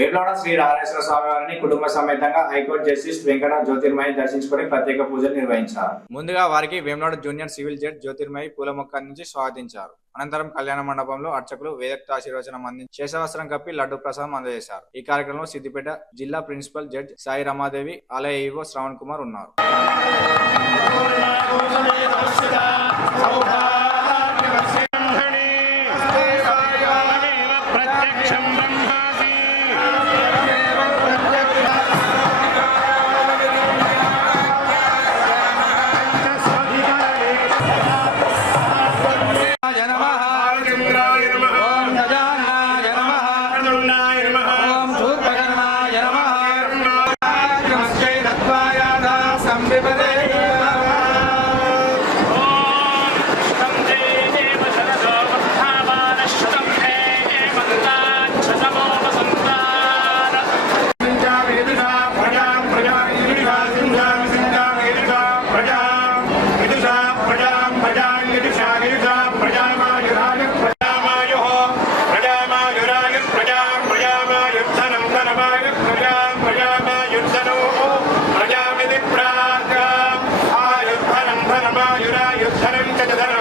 వేములవాడ శ్రీ రాజరాజేశ్వర స్వామి వారిని కుటుంబ సమేతంగా హైకోర్టు జస్టిస్ వెంకట జ్యోతిర్మయి దర్శించుకుని ప్రత్యేక పూజలు నిర్వహించారు. ముందుగా వారికి Vemulawada junior civil judge Jyotirmayi పూల మొక్క అందించి స్వాగతించారు. అనంతరం కళ్యాణ మండపంలో అర్చకులు వేదోక్త ఆశీర్వచనం అందించి శేషవస్త్రం కప్పి లడ్డు ప్రసాదం అందజేశారు. ఈ కార్యక్రమంలో సిద్దిపేట జిల్లా ప్రిన్సిపల్ జడ్జి సాయి రమాదేవి, ఆలయ ఈవో శ్రవణ్ కుమార్ ఉన్నారు. యుద్ధనం